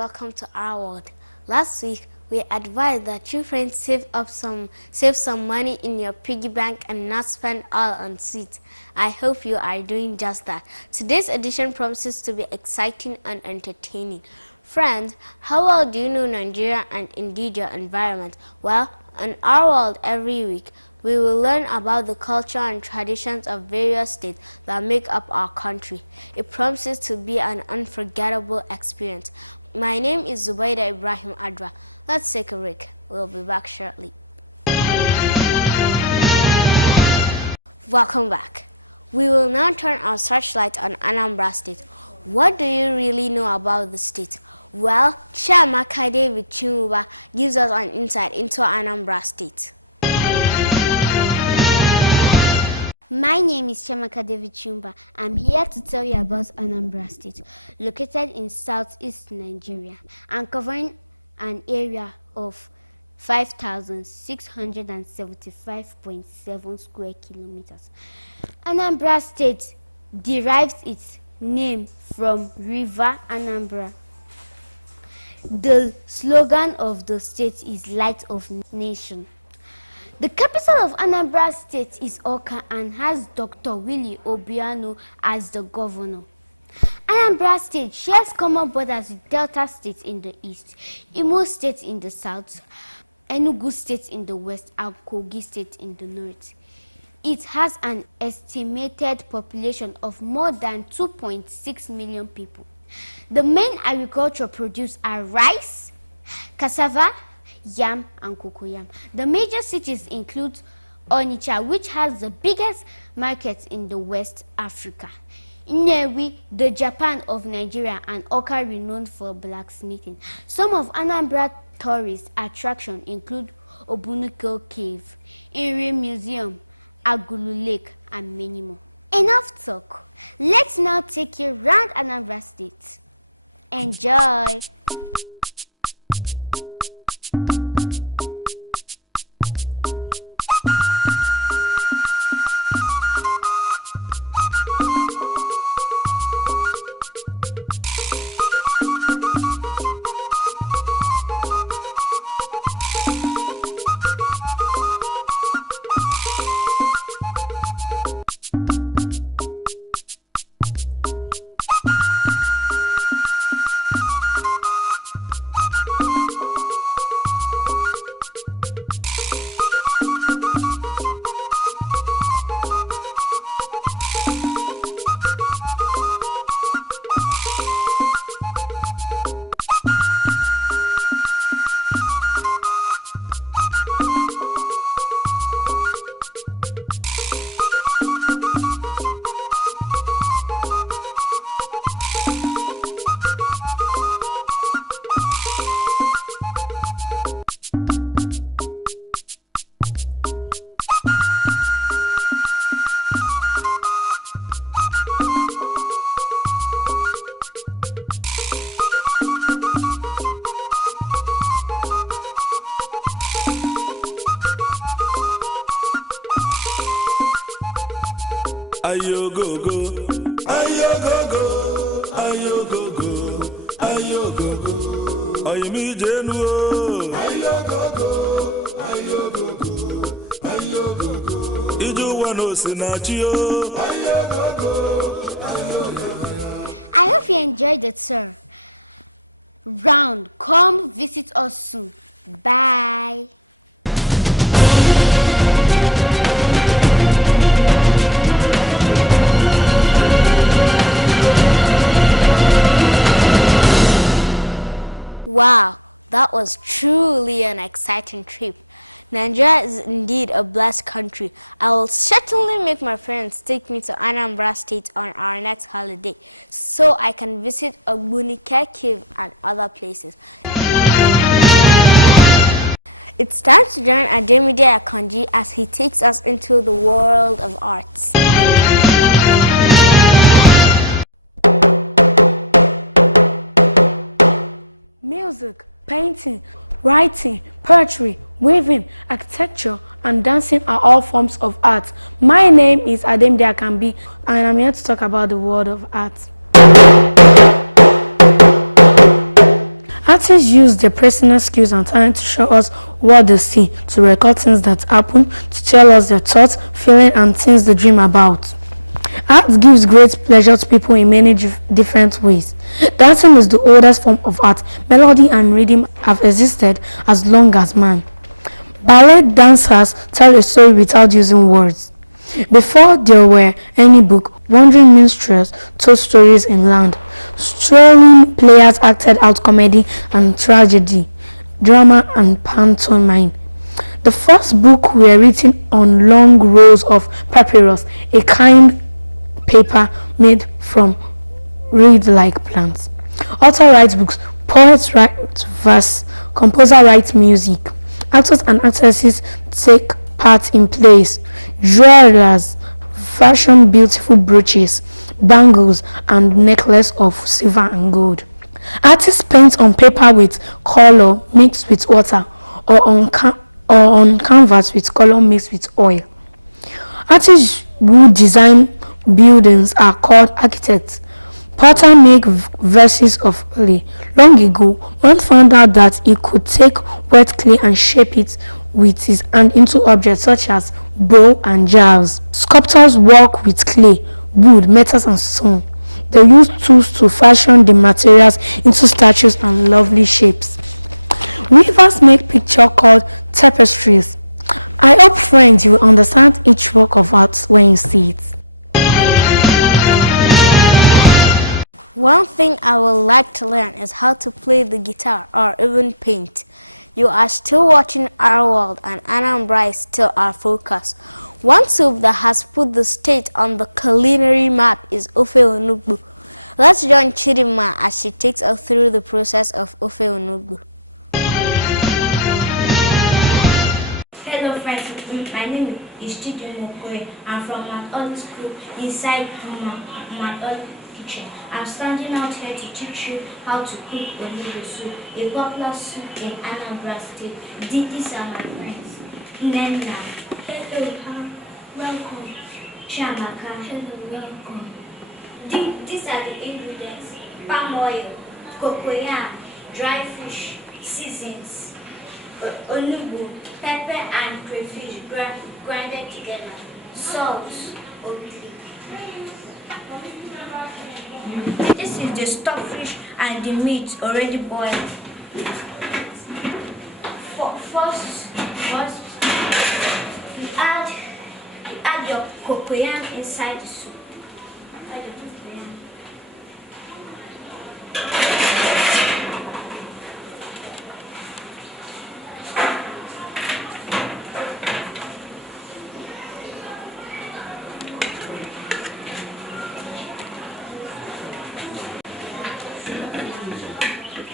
welcome to our world. Last week, we advised that you friends save some money in your piggy bank and not spend all on sweets. I hope you are doing just that. Today's edition promises to be exciting and entertaining. Friends, how well do you know Nigeria and indeed your environment? Well, on our world every week, we will learn about the culture and traditions of various states that make up our country. It promises to be an unforgettable experience. My name is Zubaida Ibrahim Adra. Let's take a break. We'll be back shortly. Welcome back. We will now turn our searchlight on Anambra State. What do you really know about the state? Well, Chiamaka David Chimuba gives us an insight into Anambra State. My name is Chiamaka David Chumba. I'm here to tell you about Anambra State, located in southeast Nigeria and covering an area of 5,675.7 square kilometers. Anambra State derives its name from River Anambra. The slogan of the state is Light of Nation. The capital of Anambra State is Awka and has Dr. Willie Obiano as the governor. Anambra State shares common borders with Delta State in the east, Imo State in the south, Enugu State in the west, and Kogi State in the north. It has an estimated population of more than 2.6 million people. The main agriculture produced are rice, cassava, yam, and cocoyam. The major cities include Onitsha, which has the biggest market in the West Africa, Nnewi, the Japan of Nigeria, and Awka, renowned for blacksmithing. Some of Anambra tourist attractions include Obunuko Cave, Inri Museum, Agulu Lake, and many more. Enough talk. Let's now take you around Anambra State. Enjoy! Ayo go go, ayo go go, ayo go go, ayo go go. Ayo mi jenu o. Ayo go go, ayo go go, ayo go go. Iju wano sinachi o. Ayo go go, ayo go go. I hope you enjoyed the tour. Round, come visit us soon. Bye. Wow, that was truly an exciting trip. Nigeria is indeed a blessed country. I will certainly make my friends take me to Anambra State on our next holiday so I can visit Ogbunike Cave and other places. It's time to join Ademide Akanji as he takes us into the world of arts. Music, painting, writing, poetry, weaving, architecture, and dancing are all forms of art. My name is Ademide Akanji, and I'm here to talk about the world of art. Artists use their personal skills and talent to show us what they see, to record things that happen, to tell us their thoughts, feelings, and things they dream about. Art gives great pleasure to people in many different ways. Dancing is the oldest form of art. Melody and rhythm have existed as long as man. Ballet dancers tell a story without using words. Before there were any book, wandering minstrels told stories in land. Strolling players acted out comedy and tragedy, drama and pantomime. The first book were written on long rolls of papyrus, a kind paper made from reed-like plants. Author writes books, poets write verse, composer writes music. Actors and actresses take part in plays. Jewelers fashion beautiful brooches, bangles, and necklaces of silver and gold. Artists paint on paper with color mixed with water, or on canvas with color mixed with oil. Artists who design buildings are called architects. Potter make vases of clay. Long ago, one found out that he could take wet clay and shape it with his hand into objects such as bowl and jars. Sculptors work with clay, wood, metals, and stone. They use tools to fashion the materials into statues and lovely shapes. Weavers make pictures called tapestries. I hope, friends, you will understand each work of art when you see it. One thing I would like to learn is how to play the guitar or even paint. You are still watching Our World, and ANAMBRA is still our focus. One soup that has put the state on the culinary map is ofe onugbu. Let's join Chidima as she takes us through the process of ofe onugbu. Hello friends, my name is Chidima. I'm from my old school inside my old kitchen. I'm standing out here to teach you how to cook onugbu soup, a popular soup in Anambra State. These are my friends. Nena, hello, welcome. Chamaka, hello, welcome. These are the ingredients: palm oil, cocoyam, dry fish, seasons, onugbu, pepper and crayfish grinded together, salt, ogiri. This is the stockfish and the meat already boiled. First, you add your cocoyam inside the soup. Add the cocoyam.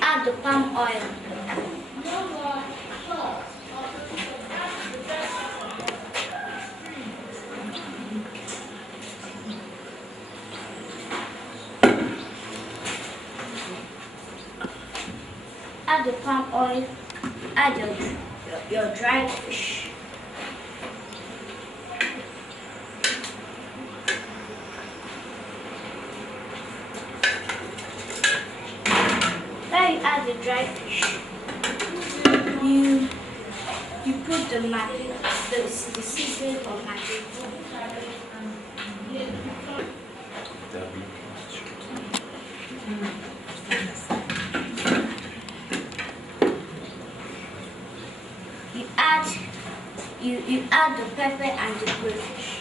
Add the palm oil. Add the palm oil. Add your dried fish. When you add the dried fish, you put the seasoning of maggi. You add the pepper and the crayfish.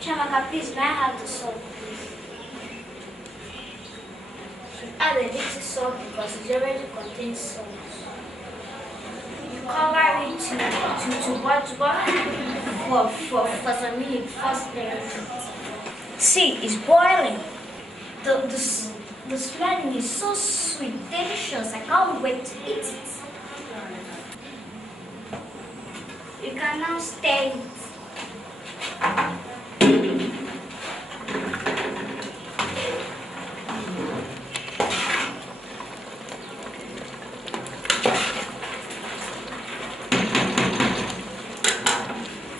Chamaka, please, may I have the salt, please? Add a little salt because it already contains salt. You cover it to boil for some minutes. First, see, it's boiling. The smelling is so sweet, delicious. I can't wait to eat it. You can now stir it.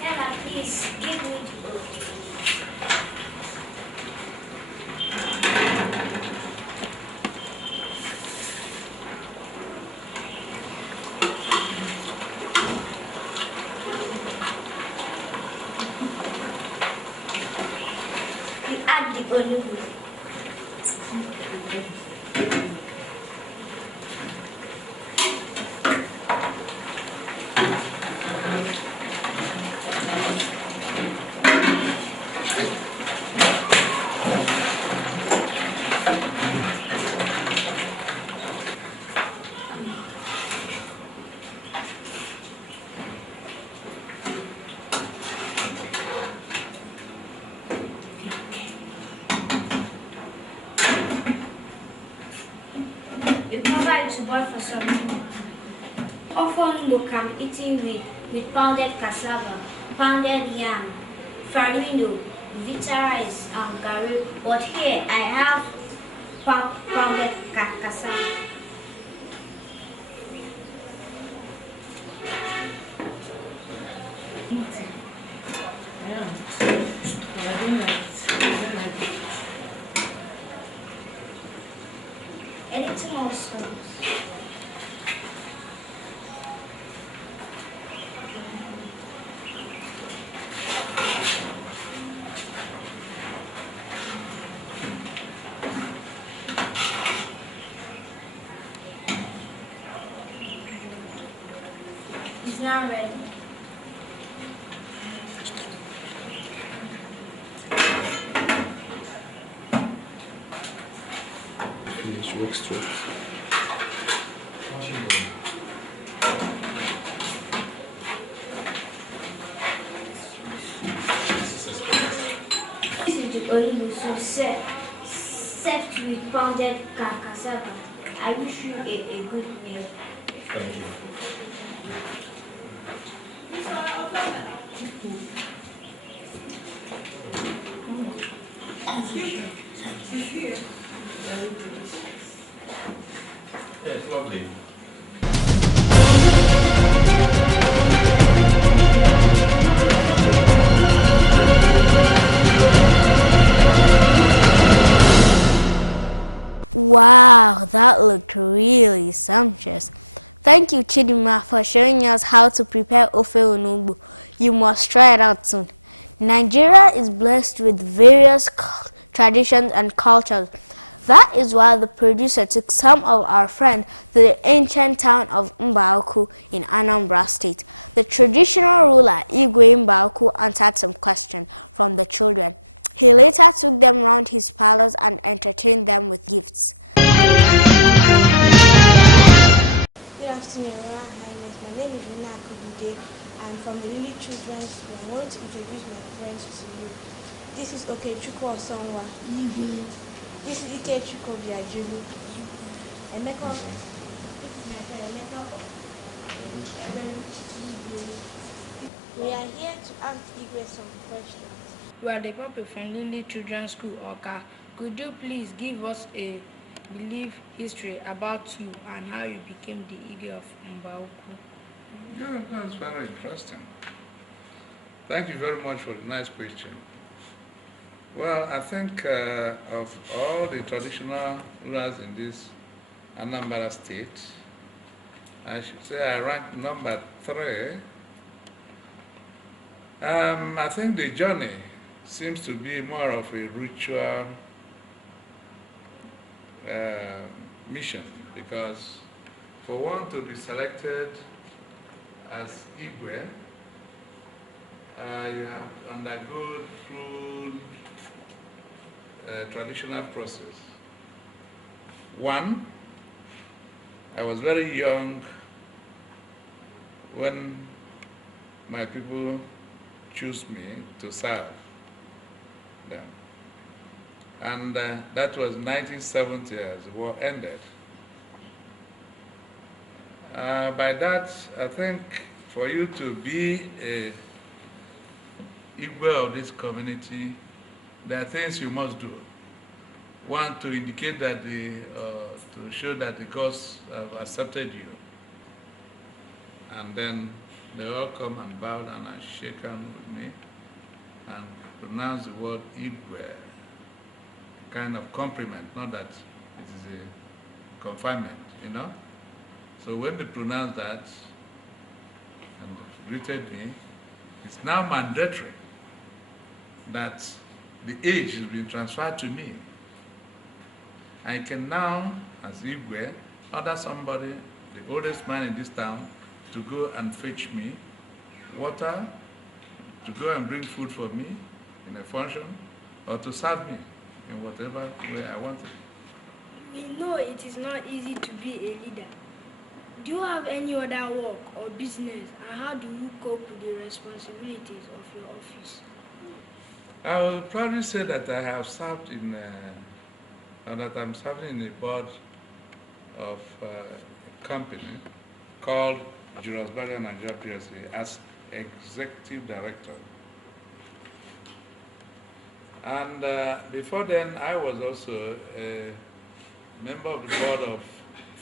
Ella, please give me the book. Onubu. You cover it to boil for some minutes. Often look I'm eating with pounded cassava, pounded yam, farino, vita rice, and gari. But here I have pounded cassava. Yeah. I don't like it. I don't like it. Anything else? It's not ready. Finish work straight. This is the olive soup served with pounded cassava. I wish you a good meal. Thank you. Yeah, it's lovely. Wow, that looked really sumptuous. Thank you, Chidima, for showing us how to prepare ofe onugbu. You must try it out soon. Nigeria is blessed with various traditions and cultures. That is why the producer took some of our friends to the ancient town of Mbauku in Anambra State. The traditional ruler, Igwe Mbauku, answered some questions from the children. He later took them round his palace and entertained them with gifts. Good afternoon, Royal Highness. My name is Nina Akubide. I'm from the Lily Children's School. I want to introduce my friends to you. This is Okechukwu Osonwa. This is Ikechukwu Biajulu. Emeka. This is my friend Emeka. We are here to ask Igwe some questions. We are the people from Lily Children's School, Oka. Could you please give us a brief history about you and how you became the Igwe of Mbauku? Yeah, that's very interesting. Thank you very much for the nice question. Well, I think of all the traditional rulers in this Anambra state, I should say I rank number 3. I think the journey seems to be more of a ritual mission, because for one to be selected as Igwe, you have to undergo through a traditional process. One, I was very young when my people chose me to serve them. And that was 1970 as the war ended. By that, I think for you to be a Igwe of this community, there are things you must do. One, to indicate that to show that the gods have accepted you. And then they all come and bow down and shake hands with me and pronounce the word Igwe, kind of compliment, not that it is a confinement, you know. So when they pronounce that and greeted me, it's now mandatory that the age has been transferred to me. I can now, as Igwe, order somebody, the oldest man in this town, to go and fetch me water, to go and bring food for me in a function, or to serve me in whatever way I want it. We know it is not easy to be a leader. Do you have any other work or business, and how do you cope with the responsibilities of your office? I will probably say that I have served in, and that I'm serving in a board of a company called Julius Berger Nigeria PLC as executive director. And before then, I was also a member of the board of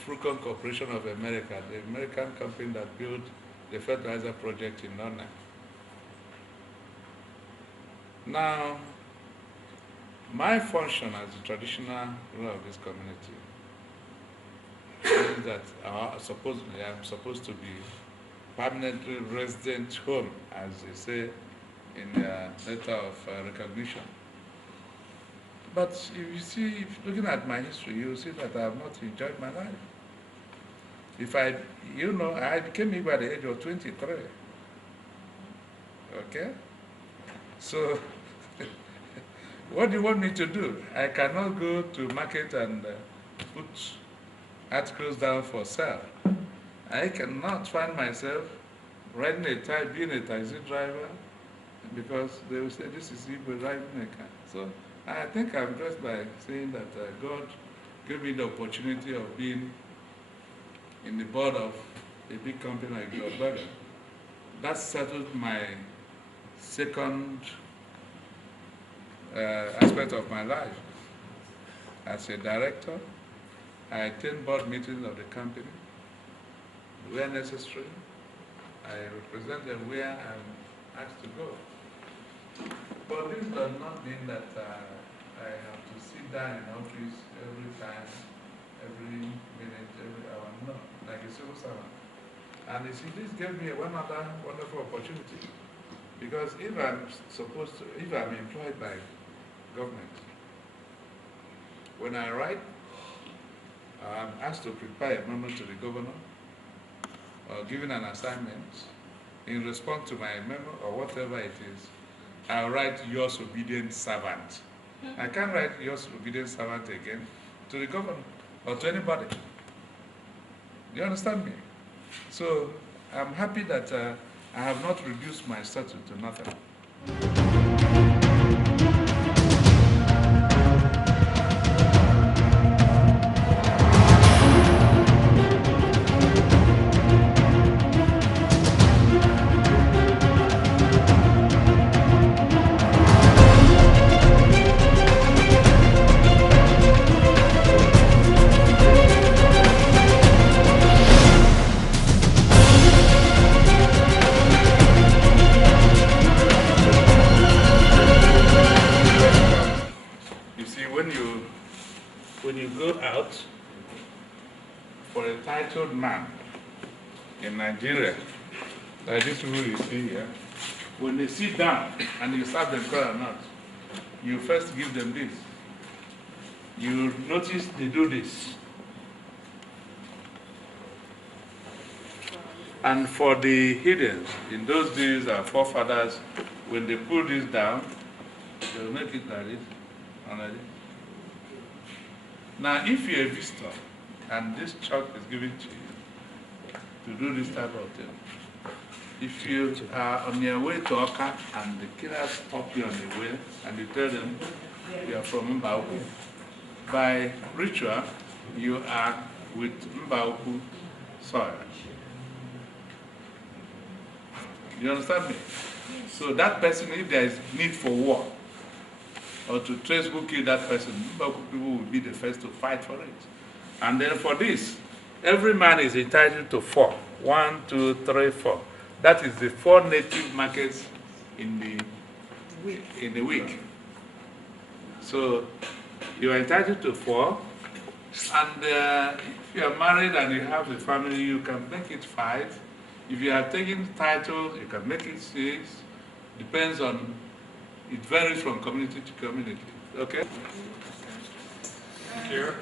Frucon Corporation of America, the American company that built the fertilizer project in Nona. Now, my function as the traditional ruler of this community means that supposedly I'm supposed to be permanently resident home, as they say in their letter of recognition. But if you see, looking at my history, you will see that I have not enjoyed my life. I became here by the age of 23. Okay? So, what do you want me to do? I cannot go to market and put articles down for sale. I cannot find myself being a taxi driver, because they will say this is Igbo driving a car. So I think I'm just by saying that God gave me the opportunity of being in the board of a big company like Julius Berger. That settled my second aspect of my life. As a director, I attend board meetings of the company where necessary. I represent them where I'm asked to go. But this does not mean that I have to sit down in office every time, every minute, every hour. No, like a civil servant. And you see, this gave me another wonderful opportunity. Because if I'm employed by government, when I write, I'm asked to prepare a memo to the governor, or given an assignment, in response to my memo or whatever it is, I'll write yours obedient servant. I can't write yours obedient servant again to the governor or to anybody. You understand me? So I'm happy that I have not reduced my status to nothing. When you go out for a titled man in Nigeria, like this rule you see here, when they sit down and you serve them or not, you first give them this. You notice they do this. And for the Hidden, in those days, our forefathers, when they pull this down, they'll make it like this and like this. Now, if you're a visitor and this chalk is given to you to do this type of thing, if you are on your way to Oka and the killers stop you on the way and you tell them you are from Mbauku, by ritual, you are with Mbauku soil. You understand me? So that person, if there is need for war, or to trace who killed that person, Mbauku people will be the first to fight for it. And then for this, every man is entitled to 4. 1, 2, 3, 4. That is the 4 native markets in the week. So you are entitled to 4. And if you are married and you have a family, you can make it 5. If you are taking titles, you can make it 6. Depends on It varies from community to community. Okay? Thank you.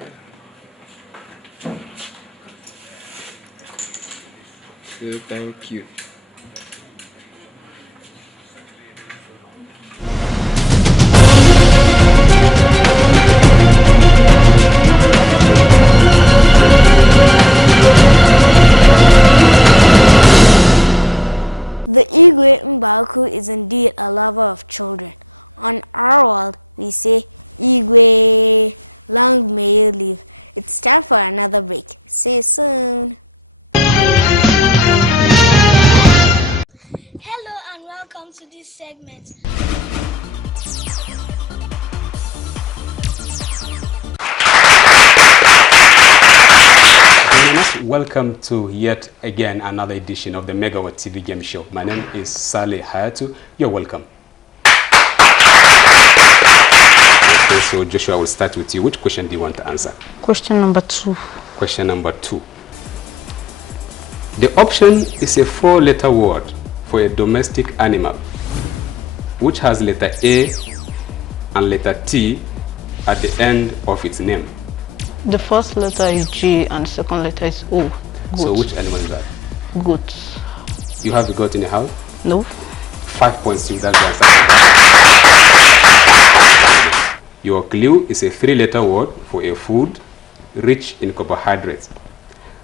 Good, thank you. The Igwe Mbaku is indeed a lover of children. On our world, we say, Igwe, long may you live. It's time for another break. See you soon. Hello and welcome to this segment. Welcome to yet again another edition of the Megawatt TV game show. My name is Saleh Hayatu. You're welcome. Okay, so Joshua, will start with you. Which question do you want to answer? Question number 2. Question number 2. The option is a 4-letter word for a domestic animal which has letter A and letter T at the end of its name. The first letter is G and the second letter is O. Goat. So which animal is that? Goat. You have a goat in the house? No. 5 points to that answer. Your clue is a 3-letter word for a food rich in carbohydrates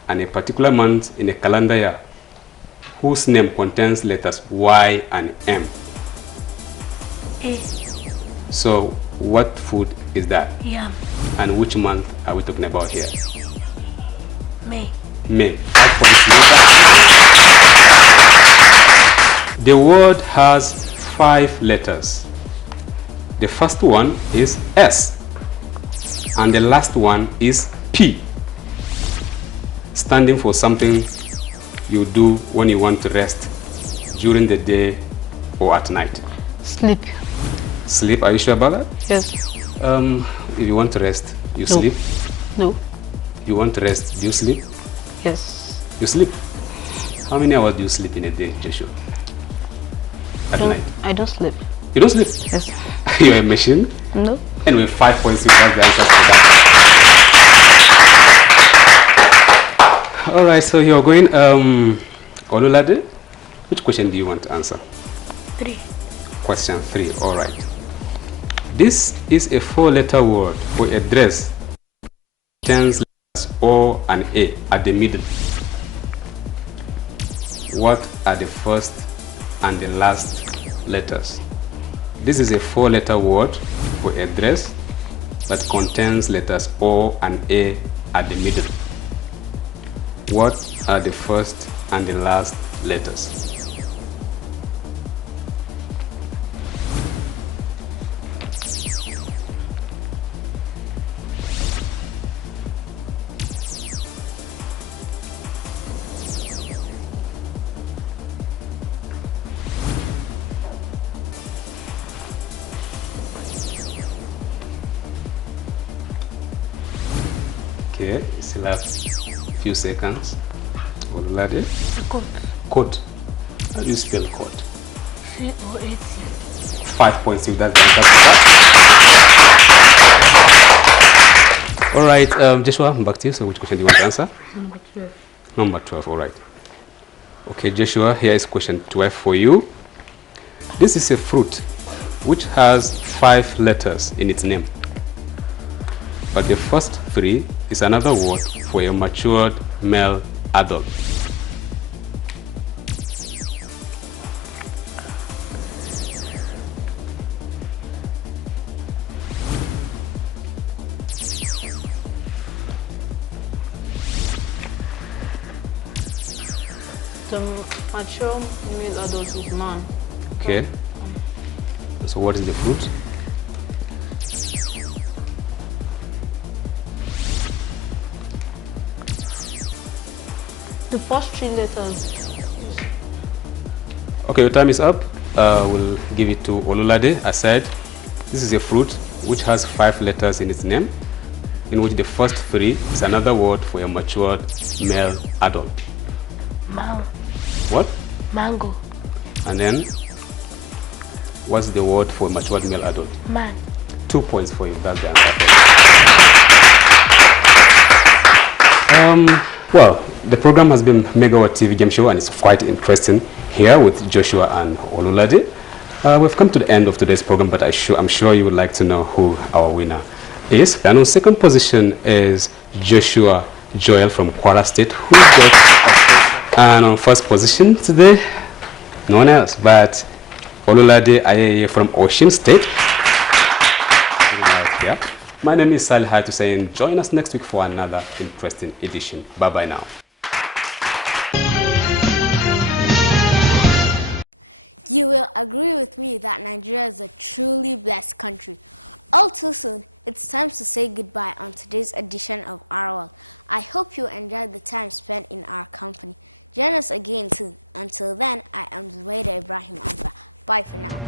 and a particular month in a calendar year whose name contains letters Y and M. A. So what food is that? Yam. And which month are we talking about here? May. May. 5 points later. The word has 5 letters. The first one is S and the last one is P, standing for something you do when you want to rest during the day or at night. Sleep. Sleep, are you sure about that? Yes. If you want to rest, you No. sleep? No. You want to rest, do you sleep? Yes. You sleep? How many hours do you sleep in a day, Joshua? At night? I don't sleep. You don't sleep? Yes. You're a machine? No. Anyway, 5 points, you got the answer to that. Alright, so you're going, Olulade, which question do you want to answer? 3. Question 3, alright. This is a 4-letter word for a dress. Contains letters O and A at the middle. What are the first and the last letters? This is a 4-letter word for a dress that contains letters O and A at the middle. What are the first and the last letters? Okay, still have a few seconds. Olulade? Coat. Coat. How do you spell coat? C-O-A-T. 5 points if that's the answer. Alright, Joshua, back to you. So which question do you want to answer? Number 12. Number 12, alright. Okay, Joshua, here is question 12 for you. This is a fruit which has 5 letters in its name. But the first 3 is another word for a matured male adult. The mature male adult is man. Okay. So what is the fruit? The first 3 letters. Okay, your time is up. We'll give it to Olulade. I said this is a fruit which has 5 letters in its name, in which the first 3 is another word for a matured male adult. Mango. What? Mango. And then What's the word for matured male adult? Man. 2 points for you. That's the answer. Well, the program has been Megawatt TV Game Show, and it's quite interesting here with Joshua and Olulade. We've come to the end of today's program, but I'm sure you would like to know who our winner is. And on second position is Joshua Joel from Kwara State, who got, and on first position today, no one else but Olulade Ayeye from Ocean State. Out here. My name is Salih Hatu saying join us next week for another interesting edition. Bye-bye now. You will agree with me that Nigeria is a truly blessed country. All too soon, it's time to say goodbye on today's edition of Our World. I hope you enjoyed the time spent in our company. Join us again soon. Until then, I am Zubaida Ibrahim Amba. Bye for now.